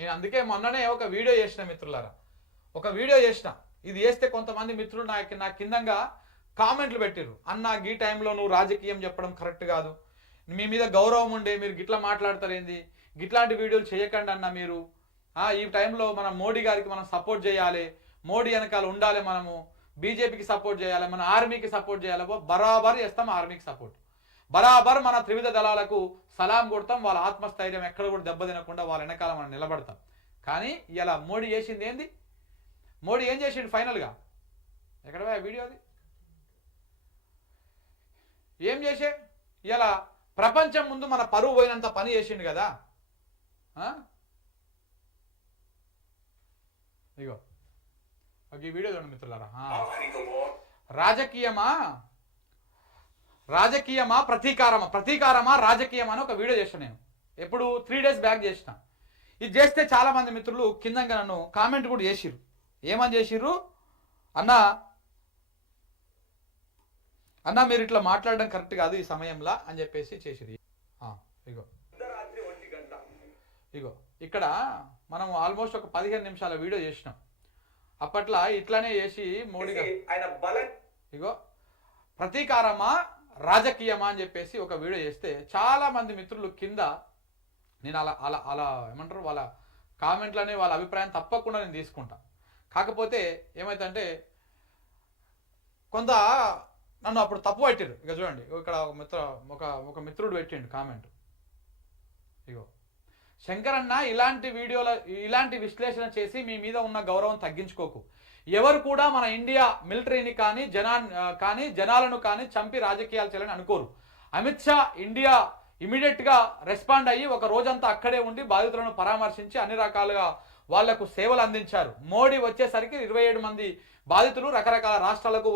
నేను అందుకే మొన్ననే ఒక వీడియో చేసిన మిత్రులారా, ఒక వీడియో చేసిన. ఇది చేస్తే కొంతమంది మిత్రులు నా కిందంగా కామెంట్లు పెట్టిర్రు, అన్న ఈ టైంలో నువ్వు రాజకీయం చెప్పడం కరెక్ట్ కాదు, మీ మీద గౌరవం ఉండే మీరు గిట్లా మాట్లాడతారేంది, గిట్లాంటి వీడియోలు చేయకండి అన్న మీరు. ఈ టైంలో మనం మోడీ గారికి మనం సపోర్ట్ చేయాలి, మోడీ వెనకాల ఉండాలి, మనము బీజేపీకి సపోర్ట్ చేయాలి, మన ఆర్మీకి సపోర్ట్ చేయాలి. బరాబర్ చేస్తాం ఆర్మీకి సపోర్ట్, బరాబర్ మన త్రివిధ దళాలకు సలాం కొడతాం, వాళ్ళ ఆత్మస్థైర్యం ఎక్కడ కూడా దెబ్బతినకుండా వాళ్ళ వెనకాల మనం నిలబడతాం. కానీ ఇలా మోడీ చేసింది ఏంది? మోడీ ఏం చేసిండు ఫైనల్గా? ఎక్కడ వీడియో అది ఏం చేసే? ఇలా ప్రపంచం ముందు మన పరువు పోయినంత పని చేసిండు కదా. ఇగో ఈ వీడియో చూడండి మిత్రులారా. రాజకీయమా ప్రతీకారమా రాజకీయమా అని ఒక వీడియో చేసిన నేను. ఎప్పుడు 3 days బ్యాక్ చేసిన. ఇది చేస్తే చాలా మంది మిత్రులు కిందంగా నన్ను కామెంట్ కూడా చేసిర్రు. ఏమని చేసిర్రు? అన్నా మీరు ఇట్లా మాట్లాడడం కరెక్ట్ కాదు ఈ సమయంలో అని చెప్పేసి చేసిరు. ఇగో ఇక్కడ మనం ఆల్మోస్ట్ ఒక 15 నిమిషాల వీడియో చేసినాం. అప్పట్లో ఇట్లానే చేసి మోడీ ఇగో ప్రతీకారమా రాజకీయమా అని చెప్పేసి ఒక వీడియో చేస్తే చాలా మంది మిత్రులు కింద నేను అలా ఏమంటారు వాళ్ళ కామెంట్లనే వాళ్ళ అభిప్రాయం తప్పకుండా నేను తీసుకుంటా. కాకపోతే ఏమైందంటే కొంత నన్ను అప్పుడు తప్పు పెట్టారు. ఇక చూడండి ఇక్కడ ఒక మిత్రుడు పెట్టిండు కామెంట్. ఇగో శంకరన్న ఇలాంటి విశ్లేషణ చేసి మీ మీద ఉన్న గౌరవం తగ్గించుకోకు. ఎవరు కూడా మన ఇండియా మిలిటరీని కానీ జనాలను కానీ చంపి రాజకీయాలు చేయాలని అనుకోరు. అమిత్ షా ఇండియా ఇమీడియట్గా రెస్పాండ్ అయ్యి ఒక రోజంతా అక్కడే ఉండి బాధితులను పరామర్శించి అన్ని రకాలుగా వాళ్లకు సేవలు అందించారు. మోడీ వచ్చేసరికి 27 మంది బాధితులు రకరకాల రాష్ట్రాలకు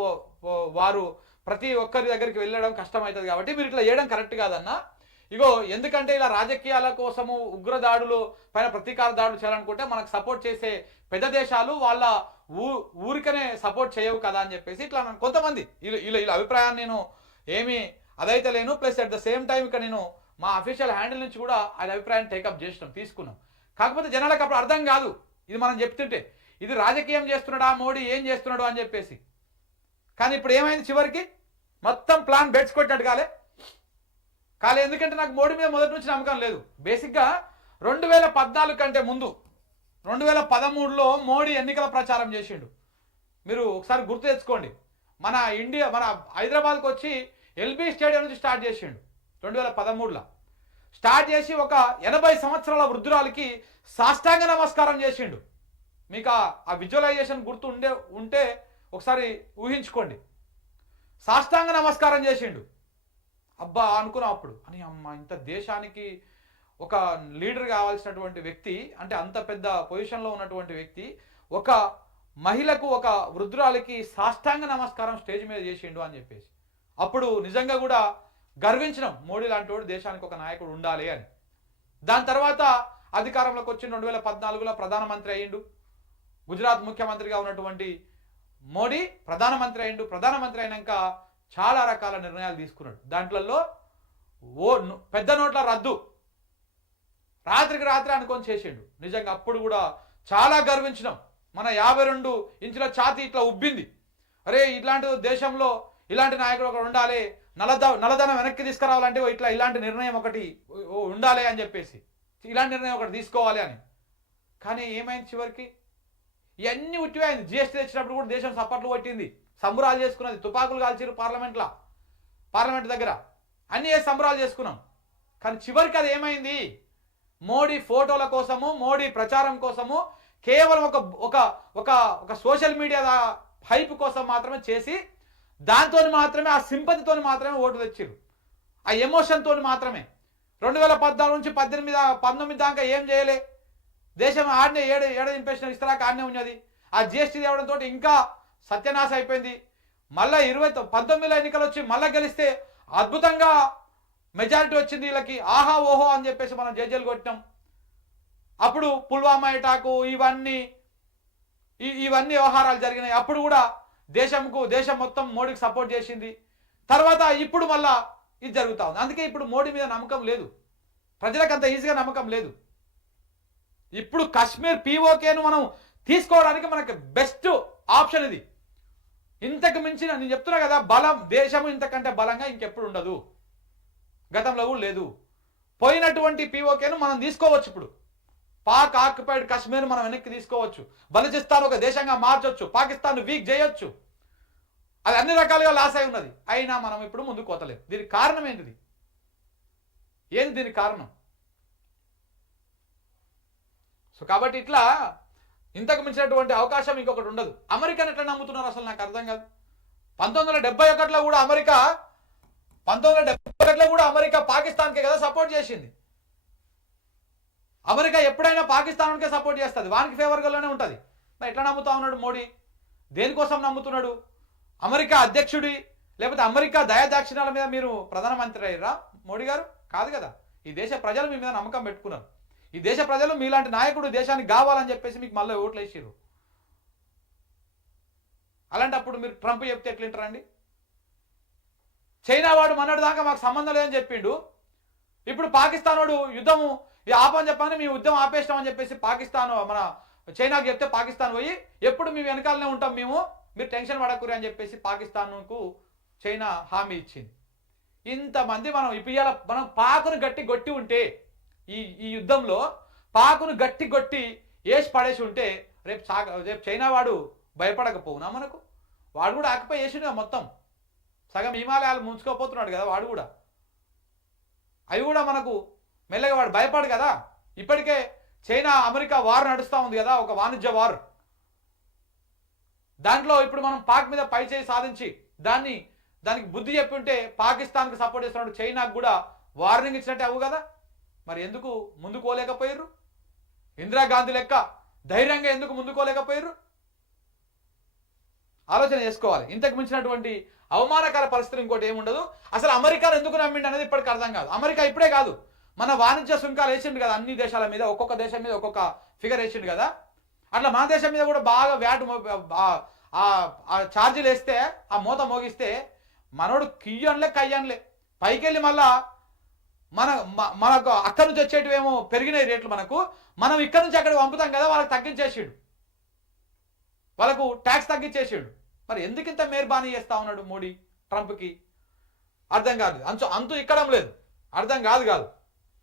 వారు ప్రతి ఒక్కరి దగ్గరికి వెళ్ళడం కష్టమవుతుంది. కాబట్టి మీరు ఇట్లా చేయడం కరెక్ట్ కాదన్నా. ఇగో ఎందుకంటే ఇలా రాజకీయాల కోసము ఉగ్రదాడులు పైన ప్రతీకార దాడులు చేయాలనుకుంటే మనకు సపోర్ట్ చేసే పెద్ద దేశాలు వాళ్ళ ఊరికనే సపోర్ట్ చేయవు కదా అని చెప్పేసి ఇట్లా కొంతమంది ఇలా అభిప్రాయాన్ని నేను ఏమీ అదైతే లేను. Plus at the same time ఇక్కడ నేను మా అఫీషియల్ హ్యాండిల్ నుంచి కూడా ఆయన అభిప్రాయాన్ని టేకప్ తీసుకున్నాం. కాకపోతే జనాలకు అప్పుడు అర్థం కాదు ఇది మనం చెప్తుంటే, ఇది రాజకీయం చేస్తున్నాడా మోడీ ఏం చేస్తున్నాడు అని చెప్పేసి. కానీ ఇప్పుడు ఏమైంది? చివరికి మొత్తం ప్లాన్ బెట్స్ కొట్టినట్టు కాలే. ఎందుకంటే నాకు మోడీ మీద మొదటి నుంచి నమ్మకం లేదు. బేసిక్గా 2014 కంటే ముందు 2013లో మోడీ ఎన్నికల ప్రచారం చేసిండు. మీరు ఒకసారి గుర్తు తెచ్చుకోండి. మన హైదరాబాద్కి వచ్చి ఎల్బీ స్టేడియం నుంచి స్టార్ట్ చేసిండు 2013లో. స్టార్ట్ చేసి ఒక 80 సంవత్సరాల వృద్ధురాలికి సాష్టాంగ నమస్కారం చేసిండు. మీకు ఆ విజువలైజేషన్ గుర్తు ఉంటే ఒకసారి ఊహించుకోండి. సాష్టాంగ నమస్కారం చేసిండు. అబ్బా అనుకున్నాం అప్పుడు, అని అమ్మ ఇంత దేశానికి ఒక లీడర్ కావాల్సినటువంటి వ్యక్తి, అంటే అంత పెద్ద పొజిషన్లో ఉన్నటువంటి వ్యక్తి ఒక మహిళకు ఒక వృద్ధురాలికి సాష్టాంగ నమస్కారం స్టేజ్ మీద చేసిండు అని చెప్పేసి అప్పుడు నిజంగా కూడా గర్వించినాం. మోడీ లాంటి వాడు దేశానికి ఒక నాయకుడు ఉండాలి అని. దాని తర్వాత అధికారంలోకి వచ్చి 2014లో ప్రధానమంత్రి అయ్యిండు. గుజరాత్ ముఖ్యమంత్రిగా ఉన్నటువంటి మోడీ ప్రధానమంత్రి అయ్యిండు. ప్రధానమంత్రి అయినాక చాలా రకాల నిర్ణయాలు తీసుకున్నాడు. దాంట్లో పెద్ద నోట్ల రద్దు రాత్రికి రాత్రి అనుకొని చేసిండు. నిజంగా అప్పుడు కూడా చాలా గర్వించినాం. మన 52 ఇంచుల ఛాతీ ఇట్లా ఉబ్బింది. అరే ఇట్లాంటి దేశంలో ఇలాంటి నాయకుడు ఒకటి ఉండాలి, నల్లధనం వెనక్కి తీసుకురావాలంటే ఇలాంటి నిర్ణయం ఒకటి ఉండాలి అని చెప్పేసి, ఇలాంటి నిర్ణయం ఒకటి తీసుకోవాలి అని. కానీ ఏమైంది? చివరికి ఇవన్నీ ఉట్టిపోయింది. జిఎస్టీ తెచ్చినప్పుడు కూడా దేశం సప్పట్లు కొట్టింది, సంబరాలు చేసుకున్నది, తుపాకులు కాల్చిరు పార్లమెంట్ దగ్గర, అన్నీ సంబరాలు చేసుకున్నాం. కానీ చివరికి అది ఏమైంది? మోడీ ఫోటోల కోసము, మోడీ ప్రచారం కోసము, కేవలం ఒక సోషల్ మీడియా హైప్ కోసం మాత్రమే చేసి, దాంతో మాత్రమే ఆ సింపతితో మాత్రమే ఓటు తెచ్చిరు, ఆ ఎమోషన్తో మాత్రమే. 2014 నుంచి 19 దాకా ఏం చేయలే. దేశం ఆడనే ఏడ ఇంపెషన్ ఇస్తారాక ఆడనే ఉన్నది. ఆ జిఎస్టీ తేవడంతో ఇంకా సత్యనాశ అయిపోయింది. మళ్ళీ 19లో ఎన్నికలు వచ్చి మళ్ళీ గెలిస్తే అద్భుతంగా మెజారిటీ వచ్చింది వీళ్ళకి, ఆహా ఓహో అని చెప్పేసి మనం జేజేలు కొట్టినాం. అప్పుడు పుల్వామా అటాకు ఇవన్నీ వ్యవహారాలు జరిగినాయి. అప్పుడు కూడా దేశం మొత్తం మోడీకి సపోర్ట్ చేసింది. తర్వాత ఇప్పుడు మళ్ళా ఇది జరుగుతూ ఉంది. అందుకే ఇప్పుడు మోడీ మీద నమ్మకం లేదు, ప్రజలకు అంత ఈజీగా నమ్మకం లేదు. ఇప్పుడు కాశ్మీర్ పీఓకేను మనం తీసుకోవడానికి మనకు బెస్ట్ ఆప్షన్ ఇది. ఇంతకు మించిన నేను చెప్తున్నా కదా, బలం దేశము ఇంతకంటే బలంగా ఇంకెప్పుడు ఉండదు, గతంలో కూడా లేదు. పోయినటువంటి పీఓకేను మనం తీసుకోవచ్చు. ఇప్పుడు పాక్ ఆక్యుపైడ్ కాశ్మీర్ మనం వెనక్కి తీసుకోవచ్చు, బలూచిస్తాన్ ఒక దేశంగా మార్చొచ్చు, పాకిస్తాన్ వీక్ చేయొచ్చు. అది అన్ని రకాలుగా లాస్ అయి ఉన్నది, అయినా మనం ఇప్పుడు ముందుకు పోతలేదు. దీనికి కారణం ఏంటిది? ఏంది దీనికి కారణం? సో కాబట్టి ఇట్లా ఇంతకు మించినటువంటి అవకాశం ఇంకొకటి ఉండదు. అమెరికాని ఎట్లా నమ్ముతున్నారు అసలు నాకు అర్థం కాదు. 1971లో కూడా అమెరికా 1971లో కూడా అమెరికా పాకిస్తాన్కే కదా సపోర్ట్ చేసింది. అమెరికా ఎప్పుడైనా పాకిస్తాన్కే సపోర్ట్ చేస్తుంది, వానికి ఫేవర్గానే ఉంటుంది. మరి ఎట్లా నమ్ముతా ఉన్నాడు మోడీ? దేనికోసం నమ్ముతున్నాడు? అమెరికా అధ్యక్షుడి లేకపోతే అమెరికా దయాదాక్షిణ్యాల మీద మీరు ప్రధానమంత్రి అయ్యారా మోడీ గారు? కాదు కదా. ఈ దేశ ప్రజలు మీ మీద నమ్మకం పెట్టుకున్నారు. ఈ దేశ ప్రజలు మీలాంటి నాయకుడు దేశానికి కావాలని చెప్పేసి మీకు మళ్ళీ ఓట్లు వేసిర్రు. అలాంటప్పుడు మీరు ట్రంప్ చెప్తే ఎట్లుంటారండి? చైనా వాడు మొన్నటి దాకా మాకు సంబంధం లేదని చెప్పిండు, ఇప్పుడు పాకిస్తాన్ వాడు యుద్ధము ఆపని చెప్పని మేము యుద్ధం ఆపేస్తామని చెప్పేసి పాకిస్తాన్ మన చైనాకు చెప్తే పాకిస్తాన్ పోయి ఎప్పుడు మేము వెనకాలనే ఉంటాం, మీరు టెన్షన్ పడకూరి అని చెప్పేసి పాకిస్తాన్కు చైనా హామీ ఇచ్చింది. ఇంతమంది మనం ఇప్పుడు మనం పాకును గట్టి కొట్టి ఉంటే, ఈ యుద్ధంలో పాకును గట్టి కొట్టి వేసి పడేసి ఉంటే రేపు చైనా వాడు భయపడకపోవునా మనకు? వాడు కూడా ఆక్యుపై చేసిండు మొత్తం, సగం హిమాలయాలు ముంచుకోపోతున్నాడు కదా వాడు కూడా. అవి కూడా మనకు మెల్లగా వాడు భయపడు కదా. ఇప్పటికే చైనా అమెరికా వార్ నడుస్తూ ఉంది కదా, ఒక వాణిజ్య వార్. దాంట్లో ఇప్పుడు మనం పాక్ మీద పై చేయి సాధించి దానికి బుద్ధి చెప్పి ఉంటే పాకిస్తాన్కి సపోర్ట్ చేస్తున్నాడు, చైనాకు కూడా వార్నింగ్ ఇచ్చినట్టే అవు కదా. మరి ఎందుకు ముందుకోలేకపోయారు? ఇందిరాగాంధీ లెక్క ధైర్యంగా ఎందుకు ముందుకోలేకపోయారు? ఆలోచన చేసుకోవాలి. ఇంతకు మించినటువంటి అవమానకర పరిస్థితి ఇంకోటి ఏముండదు. అసలు అమెరికాను ఎందుకు నమ్మిండి అనేది ఇప్పటికి అర్థం కాదు. అమెరికా ఇప్పుడే కాదు, మన వాణిజ్య సుంకాలు వేసిండు కదా అన్ని దేశాల మీద, ఒక్కొక్క దేశం మీద ఒక్కొక్క ఫిగర్ వేసిండు కదా. అట్లా మన దేశం మీద కూడా బాగా వ్యాట్ ఛార్జీలు వేస్తే, ఆ మూత మోగిస్తే మనోడు కియ్యన్లే కయ్యన్లే పైకి వెళ్ళి మళ్ళా మనకు అక్కడి నుంచి వచ్చేటివేమో పెరిగినాయి రేట్లు మనకు, మనం ఇక్కడి నుంచి అక్కడికి పంపుతాం కదా, వాళ్ళకి తగ్గించేసిండు, వాళ్ళకు ట్యాక్స్ తగ్గించేసిండు. మరి ఎందుకు ఇంత మేర్బానీ చేస్తా ఉన్నాడు మోడీ ట్రంప్కి? అర్థం కాదు. అంతు ఇక్కడం లేదు, అర్థం కాదు.